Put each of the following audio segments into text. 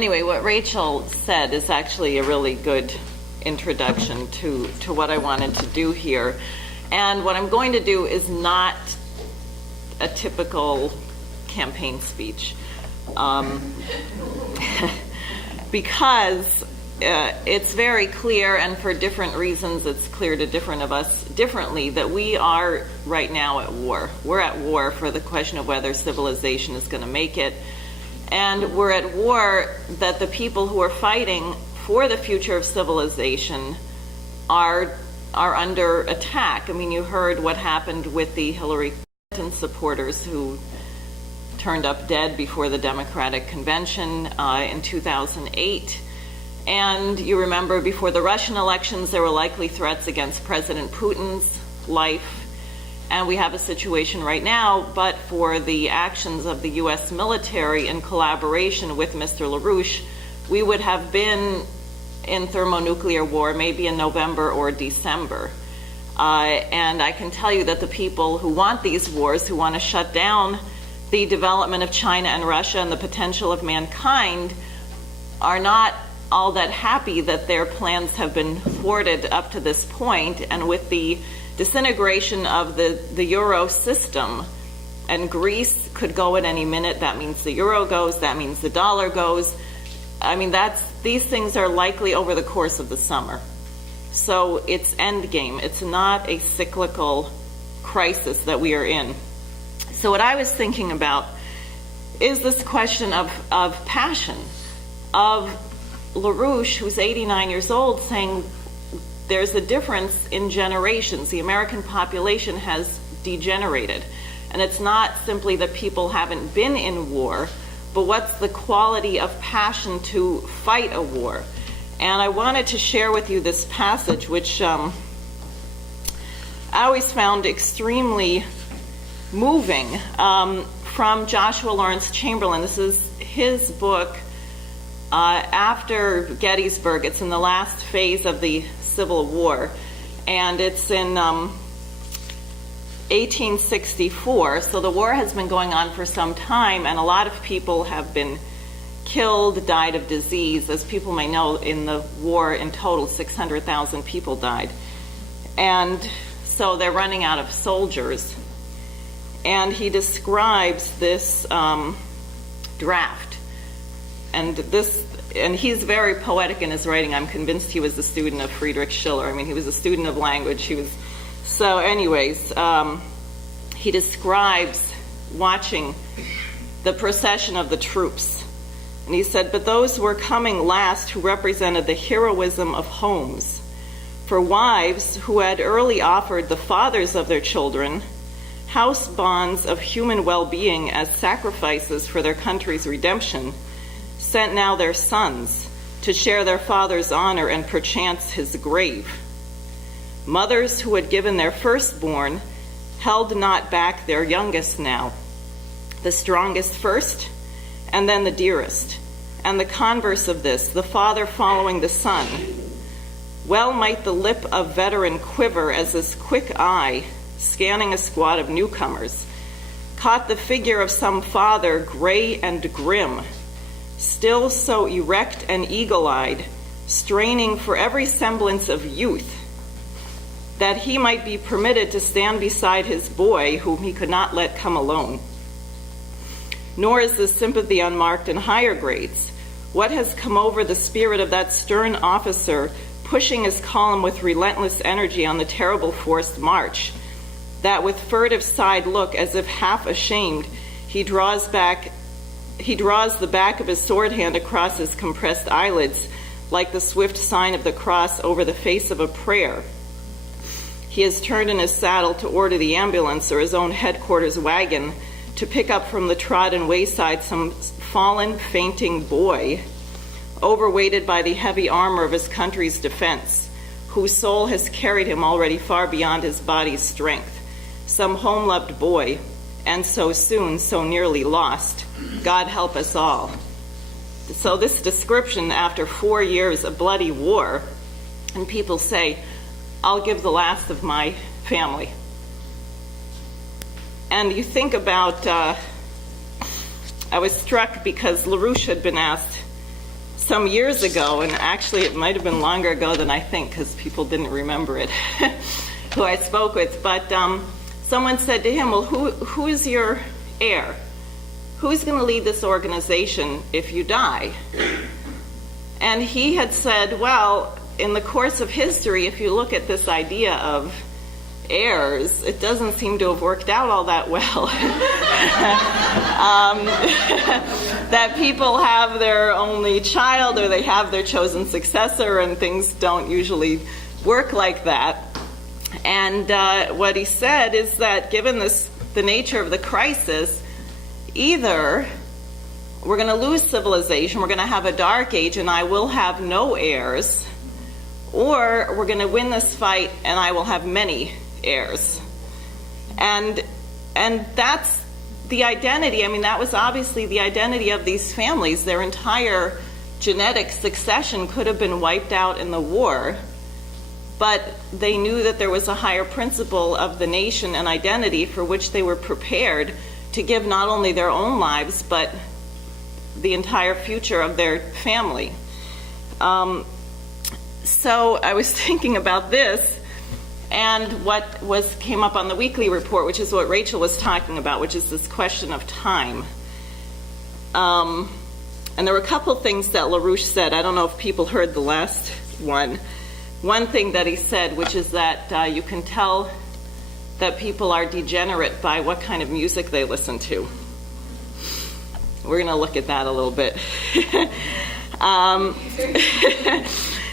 Anyway, what Rachel said is actually a really good introduction to what I wanted to do here. And what I'm going to do is not a typical campaign speech, because it's very clear, and for different reasons it's clear to different of us differently, that we are right now at war. We're at war for the question of whether civilization is going to make it. And we're at war that the people who are fighting for the future of civilization are under attack. I mean, you heard what happened with the Hillary Clinton supporters who turned up dead before the Democratic Convention in 2008. And you remember before the Russian elections, there were likely threats against President Putin's life. And we have a situation right now, but for the actions of the U.S. military in collaboration with Mr. LaRouche, we would have been in thermonuclear war maybe in November or December. And I can tell you that the people who want these wars, who want to shut down the development of China and Russia and the potential of mankind, are not all that happy that their plans have been thwarted up to this point. And with the disintegration of the euro system, and Greece could go at any minute, that means the euro goes, that means the dollar goes. I mean, these things are likely over the course of the summer. So it's endgame. It's not a cyclical crisis that we are in. So what I was thinking about is this question of passion, of LaRouche, who's 89 years old, saying there's a difference in generations. The American population has degenerated. And it's not simply that people haven't been in war, but what's the quality of passion to fight a war? And I wanted to share with you this passage, which I always found extremely moving, from Joshua Lawrence Chamberlain. This is his book after Gettysburg. It's in the last phase of the Civil War, and it's in 1864. So the war has been going on for some time, and a lot of people have been killed, died of disease. As people may know, in the war in total, 600,000 people died. And so they're running out of soldiers. And he describes this draft. And he's very poetic in his writing. I'm convinced he was a student of Friedrich Schiller. I mean, he was a student of language. He describes watching the procession of the troops. And he said, "But those who were coming last who represented the heroism of homes. For wives who had early offered the fathers of their children house bonds of human well-being as sacrifices for their country's redemption, sent now their sons to share their father's honor and perchance his grave. Mothers who had given their firstborn held not back their youngest now, the strongest first, and then the dearest. And the converse of this, the father following the son. Well might the lip of veteran quiver as this quick eye, scanning a squad of newcomers, caught the figure of some father gray and grim, still so erect and eagle-eyed, straining for every semblance of youth, that he might be permitted to stand beside his boy whom he could not let come alone. Nor is this sympathy unmarked in higher grades. What has come over the spirit of that stern officer pushing his column with relentless energy on the terrible forced march, that with furtive side look, as if half ashamed, he draws the back of his sword hand across his compressed eyelids, like the swift sign of the cross over the face of a prayer. He has turned in his saddle to order the ambulance or his own headquarters wagon to pick up from the trodden wayside some fallen, fainting boy, overweighted by the heavy armor of his country's defense, whose soul has carried him already far beyond his body's strength. Some home-loved boy, and so soon, so nearly lost. God help us all." So this description after 4 years of bloody war, and people say, "I'll give the last of my family." And you think about, I was struck because LaRouche had been asked some years ago, and actually it might have been longer ago than I think because people didn't remember it, who I spoke with, but someone said to him, well, who is your heir? Who's going to lead this organization if you die? And he had said, well, in the course of history, if you look at this idea of heirs, it doesn't seem to have worked out all that well. That people have their only child or they have their chosen successor, and things don't usually work like that. And what he said is that given the nature of the crisis, either we're going to lose civilization, we're going to have a dark age, and I will have no heirs, or we're going to win this fight and I will have many heirs. And that's the identity. I mean, that was obviously the identity of these families. Their entire genetic succession could have been wiped out in the war, but they knew that there was a higher principle of the nation and identity for which they were prepared to give not only their own lives, but the entire future of their family. So I was thinking about this and what came up on the weekly report, which is what Rachel was talking about, which is this question of time. And there were a couple things that LaRouche said. I don't know if people heard the last one. One thing that he said, which is that you can tell that people are degenerate by what kind of music they listen to. We're going to look at that a little bit.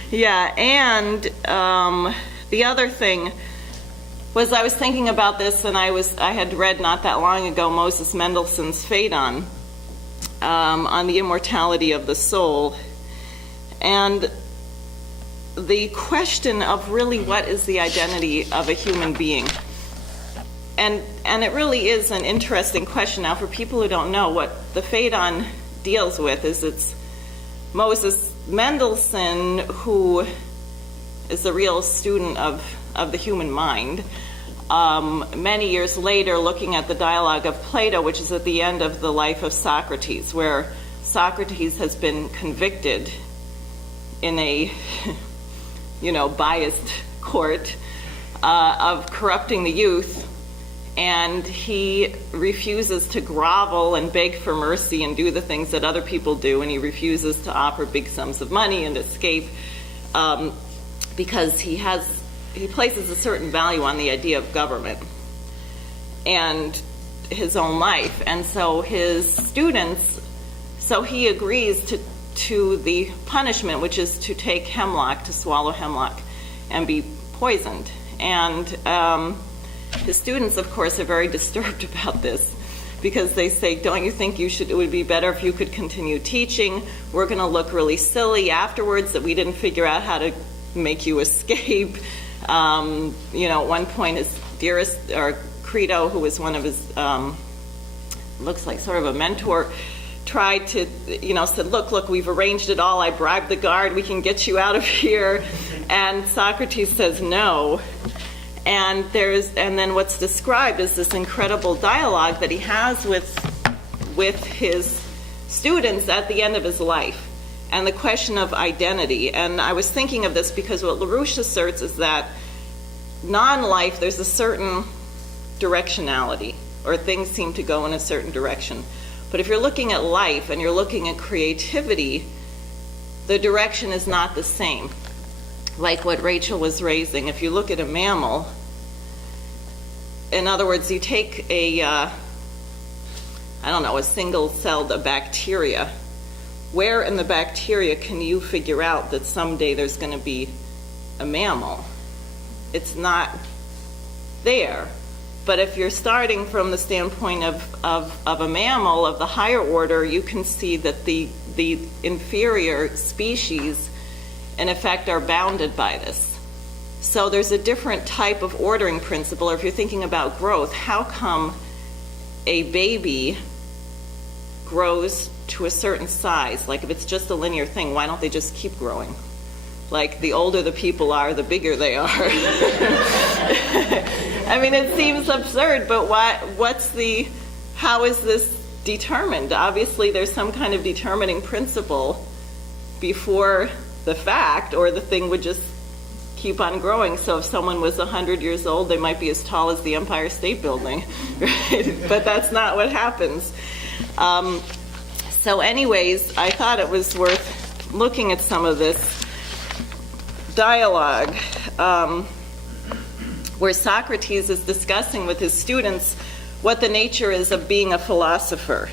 Yeah, and the other thing was I was thinking about this, and I had read not that long ago Moses Mendelssohn's Phaedon on the immortality of the soul, and the question of really what is the identity of a human being. And it really is an interesting question. Now, for people who don't know, what the Phaedon deals with is it's Moses Mendelssohn, who is a real student of the human mind, many years later looking at the dialogue of Plato, which is at the end of the life of Socrates, where Socrates has been convicted in a biased court of corrupting the youth, and he refuses to grovel and beg for mercy and do the things that other people do, and he refuses to offer big sums of money and escape because he places a certain value on the idea of government and his own life. And so his students, he agrees to the punishment, which is to take hemlock, to swallow hemlock and be poisoned. And his students, of course, are very disturbed about this because they say, don't you think it would be better if you could continue teaching? We're going to look really silly afterwards that we didn't figure out how to make you escape. At one point his dearest, or Credo, who was one of his, looks like sort of a mentor, tried to, said, look, we've arranged it all. I bribed the guard. We can get you out of here. And Socrates says no. And then what's described is this incredible dialogue that he has with his students at the end of his life, and the question of identity. And I was thinking of this because what LaRouche asserts is that non-life, there's a certain directionality, or things seem to go in a certain direction. But if you're looking at life and you're looking at creativity, the direction is not the same. Like what Rachel was raising, if you look at a mammal, in other words, you take a single-celled bacteria. Where in the bacteria can you figure out that someday there's going to be a mammal? It's not there. But if you're starting from the standpoint of a mammal of the higher order, you can see that the inferior species, in effect, are bounded by this. So there's a different type of ordering principle. Or if you're thinking about growth, how come a baby grows to a certain size? Like if it's just a linear thing, why don't they just keep growing? Like the older the people are, the bigger they are. I mean, it seems absurd, but how is this determined? Obviously, there's some kind of determining principle before the fact, or the thing would just keep on growing. So if someone was 100 years old, they might be as tall as the Empire State Building, right? But that's not what happens. So anyways, I thought it was worth looking at some of this dialogue where Socrates is discussing with his students what the nature is of being a philosopher.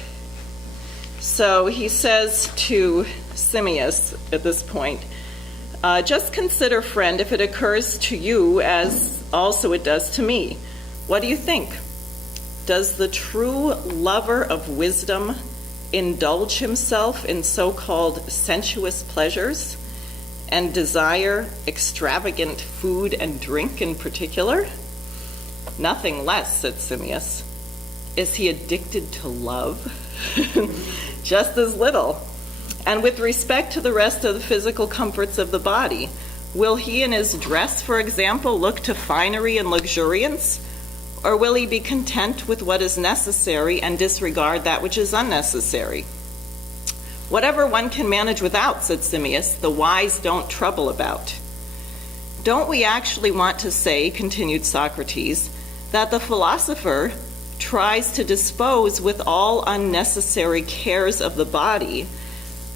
So he says to Simmias at this point, just consider, friend, if it occurs to you as also it does to me. What do you think? Does the true lover of wisdom indulge himself in so-called sensuous pleasures and desire extravagant food and drink in particular? Nothing less, said Simmias. Is he addicted to love? Just as little. And with respect to the rest of the physical comforts of the body, will he in his dress, for example, look to finery and luxuriance? Or will he be content with what is necessary and disregard that which is unnecessary? Whatever one can manage without, said Simmias, the wise don't trouble about. Don't we actually want to say, continued Socrates, that the philosopher tries to dispose with all unnecessary cares of the body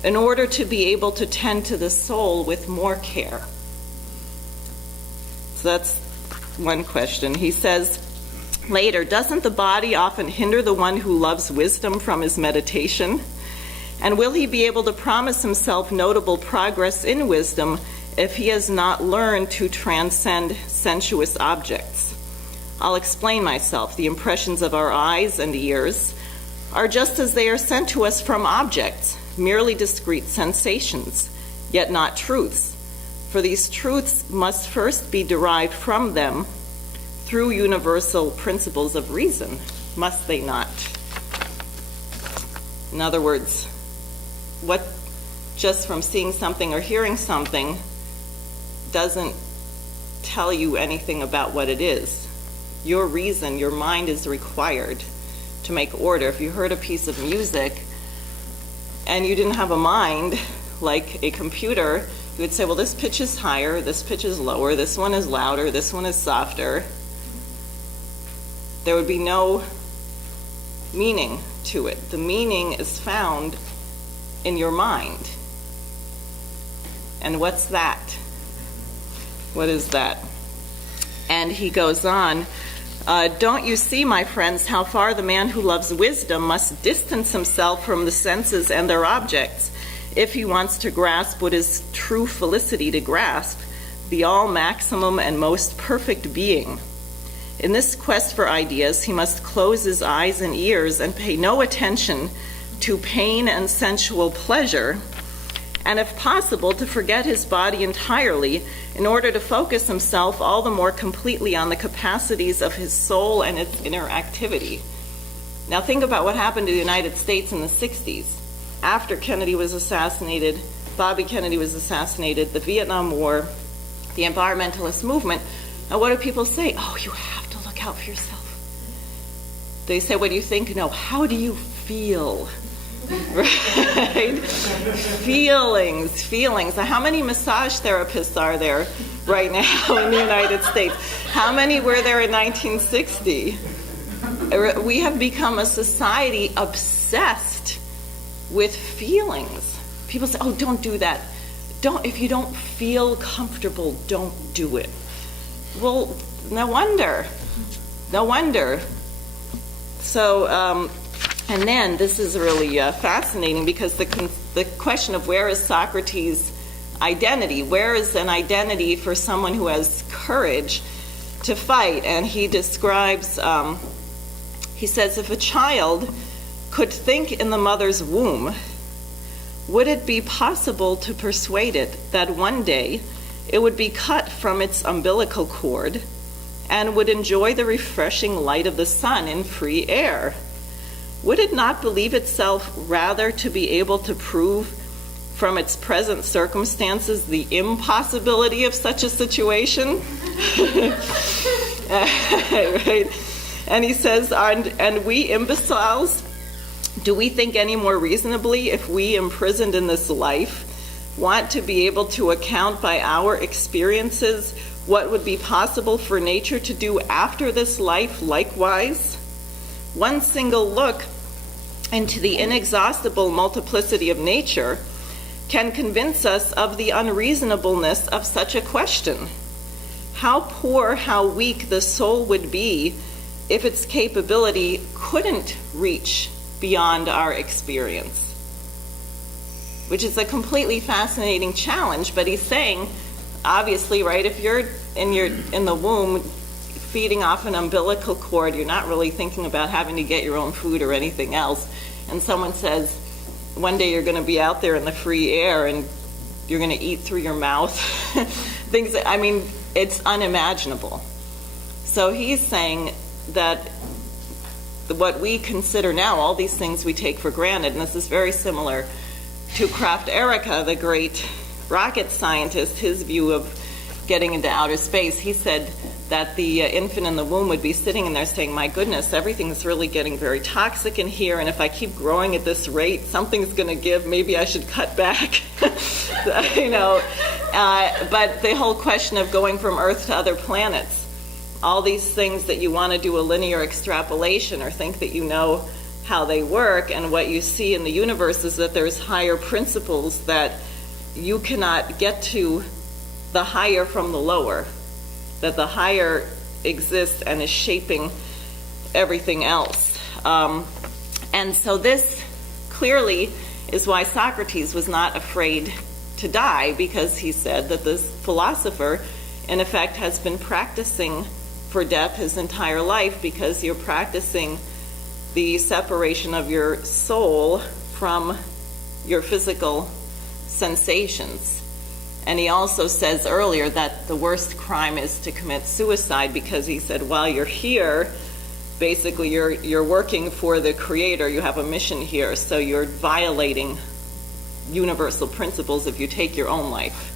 in order to be able to tend to the soul with more care? So that's one question. He says later, doesn't the body often hinder the one who loves wisdom from his meditation? And will he be able to promise himself notable progress in wisdom if he has not learned to transcend sensuous objects? I'll explain myself. The impressions of our eyes and ears are just as they are sent to us from objects, merely discrete sensations, yet not truths. For these truths must first be derived from them through universal principles of reason, must they not? In other words, what just from seeing something or hearing something doesn't tell you anything about what it is. Your reason, your mind is required to make order. If you heard a piece of music and you didn't have a mind like a computer, you would say, well, this pitch is higher, this pitch is lower, this one is louder, this one is softer. There would be no meaning to it. The meaning is found in your mind. And what's that? What is that? And he goes on, don't you see, my friends, how far the man who loves wisdom must distance himself from the senses and their objects if he wants to grasp what is true felicity to grasp, the all-maximum and most perfect being. In this quest for ideas, he must close his eyes and ears and pay no attention to pain and sensual pleasure, and if possible, to forget his body entirely in order to focus himself all the more completely on the capacities of his soul and its inner activity. Now think about what happened to the United States in the 60s. After Kennedy was assassinated, Bobby Kennedy was assassinated, the Vietnam War, the environmentalist movement. Now what do people say? Oh, you have to look out for yourself. They say, what do you think? No, how do you feel? Right? Feelings. Now, how many massage therapists are there right now in the United States? How many were there in 1960? We have become a society obsessed with feelings. People say, oh, don't do that. If you don't feel comfortable, don't do it. Well, no wonder. So, and then this is really fascinating, because the question of where is Socrates' identity? Where is an identity for someone who has courage to fight? And he describes, he says, if a child could think in the mother's womb, would it be possible to persuade it that one day it would be cut from its umbilical cord and would enjoy the refreshing light of the sun in free air? Would it not believe itself rather to be able to prove from its present circumstances the impossibility of such a situation? Right? And he says, and we imbeciles, do we think any more reasonably if we, imprisoned in this life, want to be able to account by our experiences what would be possible for nature to do after this life likewise? One single look into the inexhaustible multiplicity of nature can convince us of the unreasonableness of such a question. How poor, how weak the soul would be if its capability couldn't reach beyond our experience. Which is a completely fascinating challenge, but he's saying, obviously, right, if you're in the womb feeding off an umbilical cord, you're not really thinking about having to get your own food or anything else, and someone says, one day you're going to be out there in the free air and you're going to eat through your mouth. Things that, I mean, it's unimaginable. So he's saying that what we consider now, all these things we take for granted, and this is very similar to Kraft Erika, the great rocket scientist, his view of getting into outer space. He said that the infant in the womb would be sitting in there saying, my goodness, everything's really getting very toxic in here, and if I keep growing at this rate, something's going to give, maybe I should cut back. But the whole question of going from Earth to other planets, all these things that you want to do a linear extrapolation or think that you know how they work, and what you see in the universe is that there's higher principles that you cannot get to the higher from the lower, that the higher exists and is shaping everything else. And so this clearly is why Socrates was not afraid to die, because he said that this philosopher, in effect, has been practicing for death his entire life, because you're practicing the separation of your soul from your physical sensations. And he also says earlier that the worst crime is to commit suicide, because he said while you're here, basically you're working for the Creator, you have a mission here, so you're violating universal principles if you take your own life.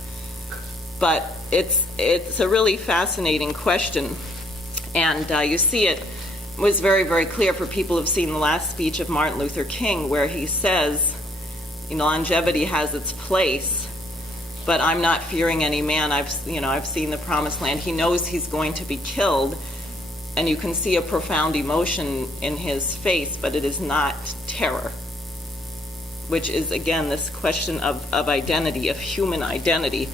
But it's a really fascinating question, and you see it was very, very clear for people who've seen the last speech of Martin Luther King, where he says, longevity has its place, but I'm not fearing any man. I've seen the promised land. He knows he's going to be killed, and you can see a profound emotion in his face, but it is not terror, which is, again, this question of identity, of human identity.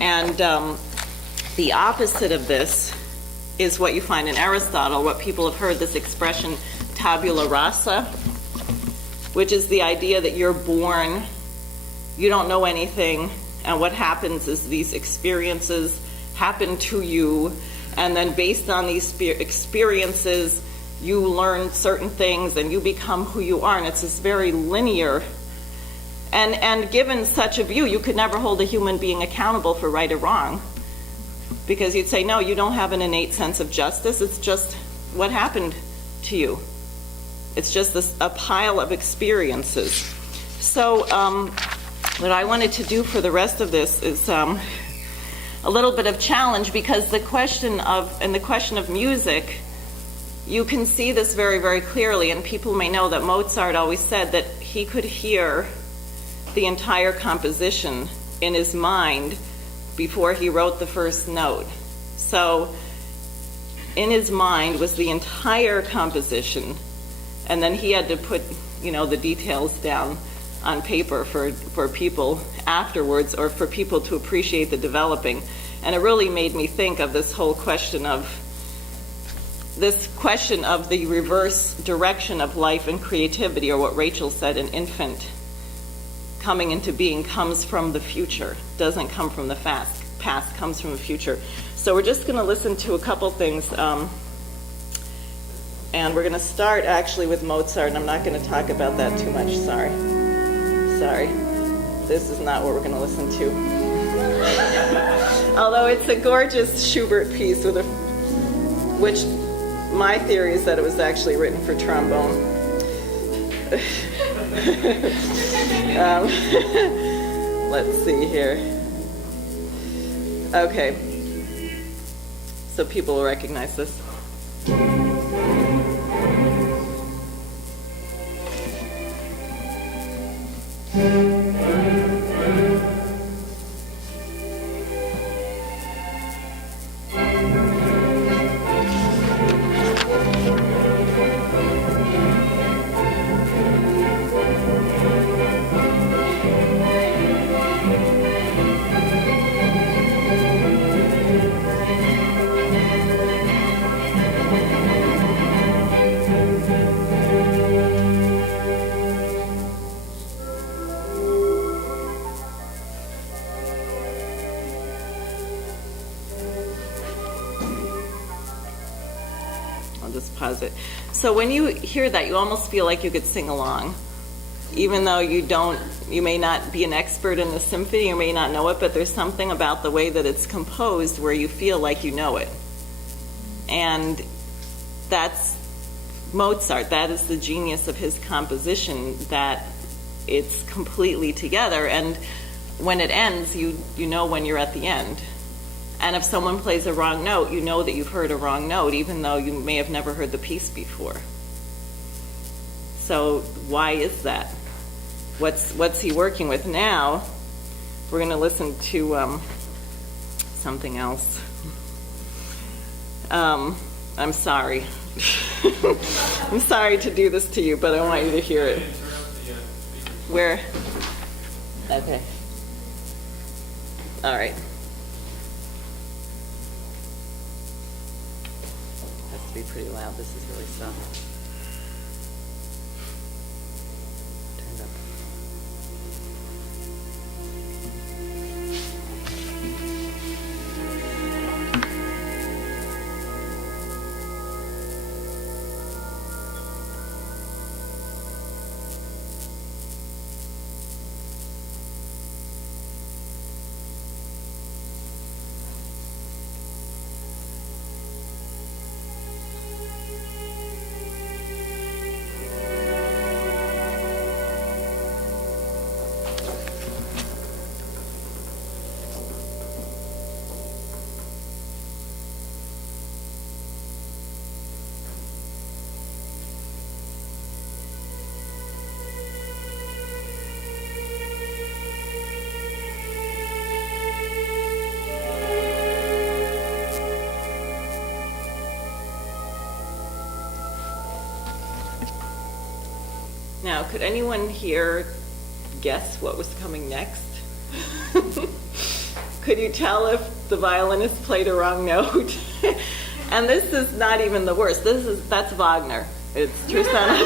And the opposite of this is what you find in Aristotle, what people have heard, this expression tabula rasa, which is the idea that you're born, you don't know anything, and what happens is these experiences happen to you, and then based on these experiences, you learn certain things and you become who you are, and it's this very linear. And given such a view, you could never hold a human being accountable for right or wrong, because you'd say, no, you don't have an innate sense of justice. It's just what happened to you. It's just a pile of experiences. So what I wanted to do for the rest of this is a little bit of challenge, because the question of music, you can see this very, very clearly, and people may know that Mozart always said that he could hear the entire composition in his mind before he wrote the first note. So in his mind was the entire composition, and then he had to put, the details down on paper for people afterwards, or for people to appreciate the developing. And it really made me think of this whole question of the reverse direction of life and creativity, or what Rachel said, an infant coming into being comes from the future, doesn't come from the past, comes from the future. So we're just going to listen to a couple things, and we're going to start actually with Mozart, and I'm not going to talk about that too much, sorry. This is not what we're going to listen to. Although it's a gorgeous Schubert piece, which my theory is that it was actually written for trombone. Let's see here. Okay. So people will recognize this. deposit. So when you hear that, you almost feel like you could sing along, even though you may not be an expert in the symphony, you may not know it, but there's something about the way that it's composed where you feel like you know it. And that's Mozart. That is the genius of his composition, that it's completely together, and when it ends, you know when you're at the end. And if someone plays a wrong note, you know that you've heard a wrong note, even though you may have never heard the piece before. So why is that? What's he working with now? We're going to listen to something else. I'm sorry. I'm sorry to do this to you, but I want you to hear it. Where? Okay. All right. Has to be pretty loud. This is really soft. Turned up. Now, could anyone here guess what was coming next? Could you tell if the violinist played a wrong note? And this is not even the worst. That's Wagner. It's true son.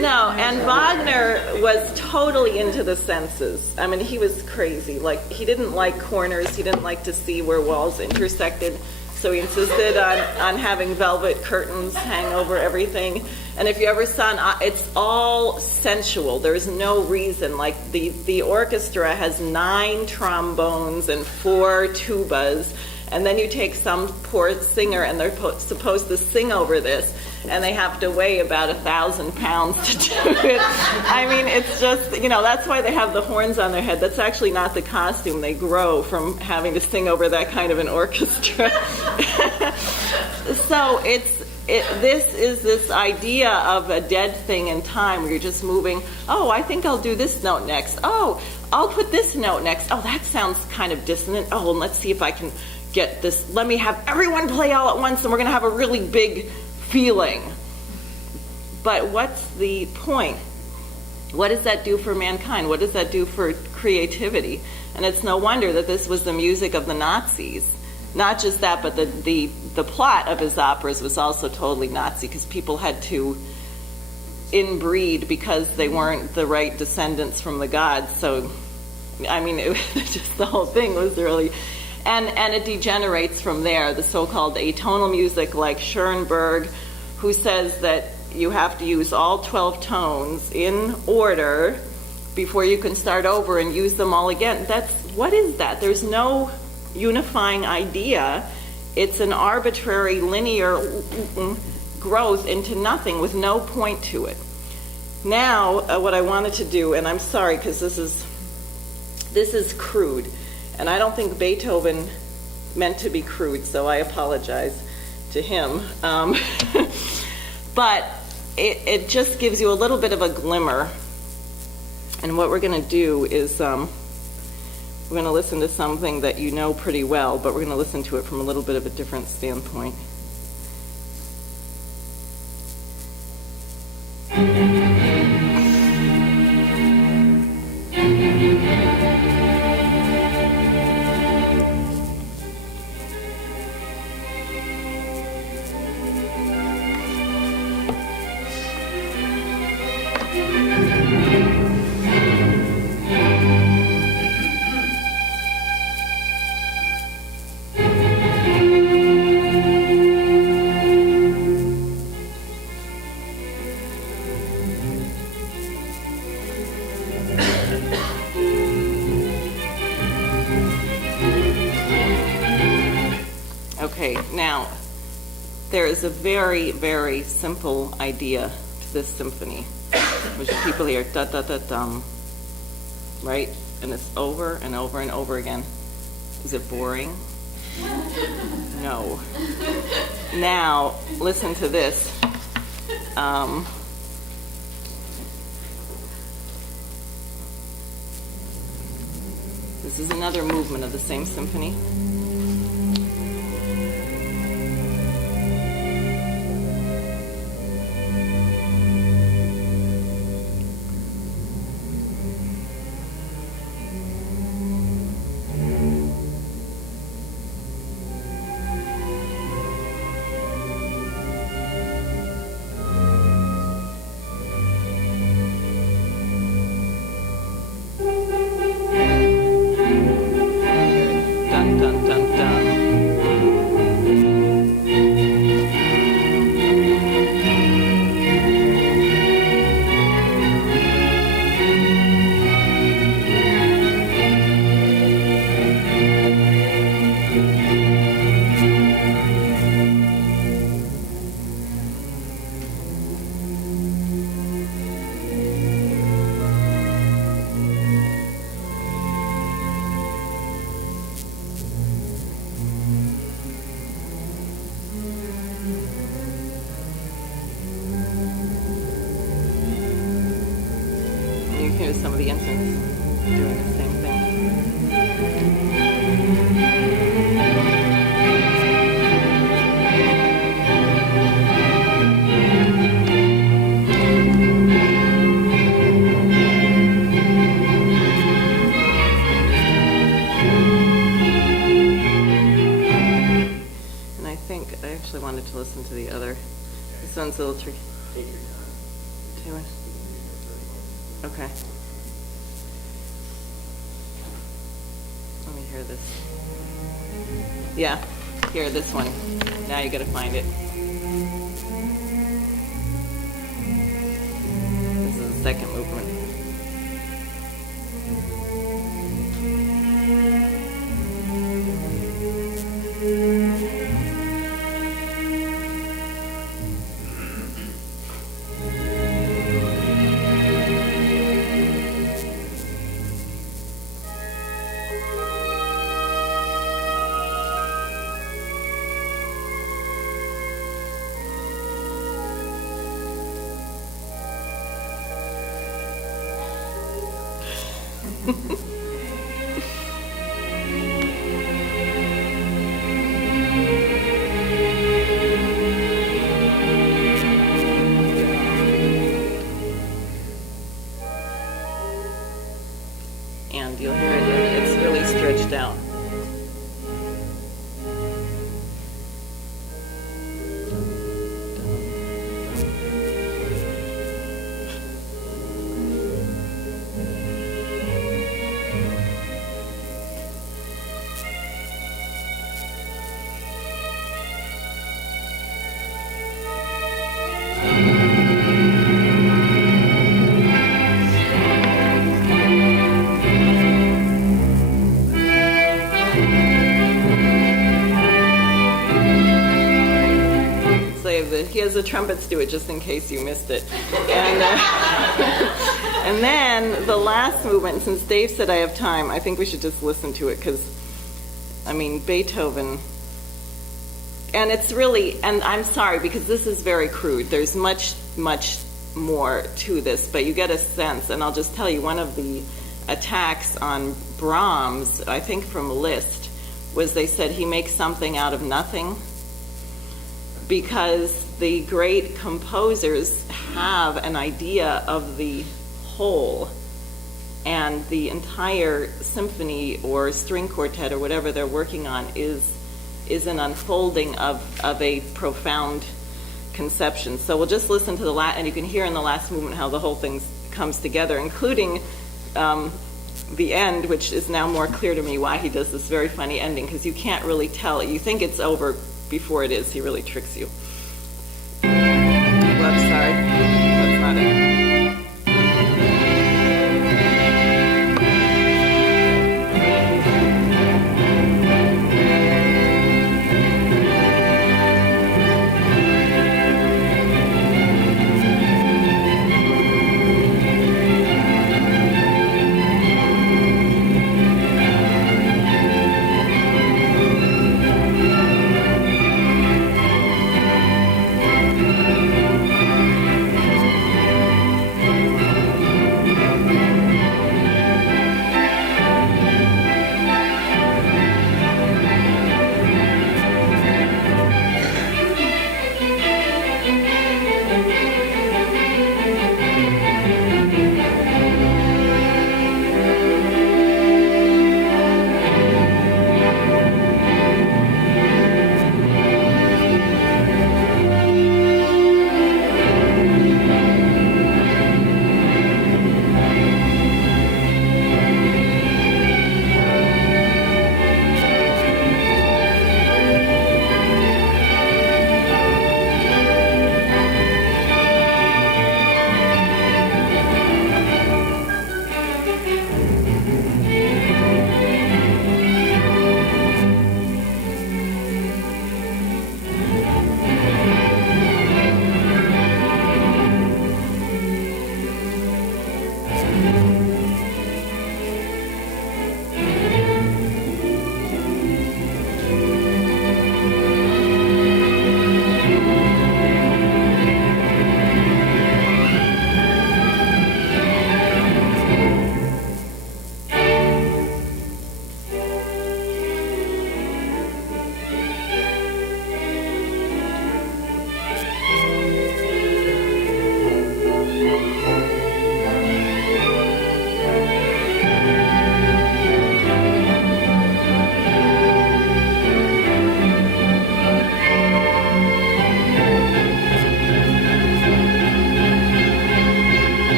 No, and Wagner was totally into the senses. I mean, he was crazy. Like, he didn't like corners. He didn't like to see where walls intersected. So he insisted on having velvet curtains hang over everything. And if you ever saw, it's all sensual. There's no reason. Like the orchestra has 9 trombones and 4 tubas. And then you take some poor singer and they're supposed to sing over this. And they have to weigh about 1,000 pounds to do it. I mean, it's just, that's why they have the horns on their head. That's actually not the costume. They grow from having to sing over that kind of an orchestra. So this is this idea of a dead thing in time where you're just moving. Oh, I think I'll do this note next. Oh, I'll put this note next. Oh, that sounds kind of dissonant. Oh, and let's see if I can get this. Let me have everyone play all at once, and we're going to have a really big feeling. But what's the point? What does that do for mankind? What does that do for creativity? And it's no wonder that this was the music of the Nazis. Not just that, but the plot of his operas was also totally Nazi, because people had to inbreed because they weren't the right descendants from the gods. So, I mean, just the whole thing was really... And it degenerates from there. The so-called atonal music, like Schoenberg, who says that you have to use all 12 tones in order before you can start over and use them all again. What is that? There's no unifying idea. It's an arbitrary linear growth into nothing with no point to it. Now, what I wanted to do, and I'm sorry because this is crude. And I don't think Beethoven meant to be crude, so I apologize to him. But it just gives you a little bit of a glimmer. And what we're going to do is we're going to listen to something that you know pretty well, but we're going to listen to it from a little bit of a different standpoint. Okay, now, there is a very, very simple idea to this symphony, which people hear da-da-da-dum, right? And it's over and over and over again. Is it boring? No. Now, listen to this. This is another movement of the same symphony. Dun, dun, dun, dun. You can hear some of the instruments doing the same thing. And I think I actually wanted to listen to the other. This one's a little tricky. Take your time. Taylor? Okay. Let me hear this. Yeah, here, this one. Now you gotta find it. This is the second movement. And you'll hear it, it's really stretched out. He has the trumpets do it just in case you missed it. And, and then the last movement, since Dave said I have time, I think we should just listen to it because, I mean, Beethoven, and it's really, and I'm sorry because this is very crude. There's much, much more to this, but you get a sense, and I'll just tell you, one of the attacks on Brahms, I think from Liszt, was they said he makes something out of nothing, because the great composers have an idea of the whole, and the entire symphony or string quartet or whatever they're working on is an unfolding of a profound conception. So we'll just listen to the last, and you can hear in the last movement how the whole thing comes together, including the end, which is now more clear to me why he does this very funny ending, because you can't really tell. You think it's over before it is. He really tricks you. Well, I'm sorry. That's not it.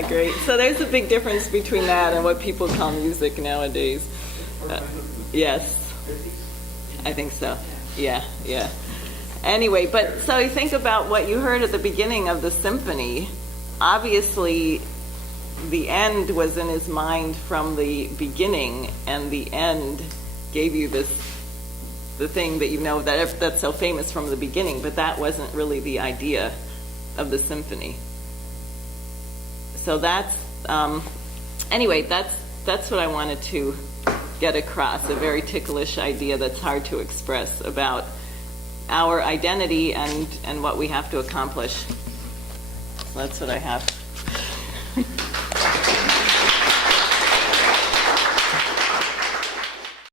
that great? So there's a big difference between that and what people call music nowadays. Yes, I think so. Yeah. Anyway, but so you think about what you heard at the beginning of the symphony. Obviously, the end was in his mind from the beginning, and the end gave you the thing that you know that's so famous from the beginning, but that wasn't really the idea of the symphony. So that's anyway, that's what I wanted to get across, a very ticklish idea that's hard to express about our identity and what we have to accomplish. That's what I have.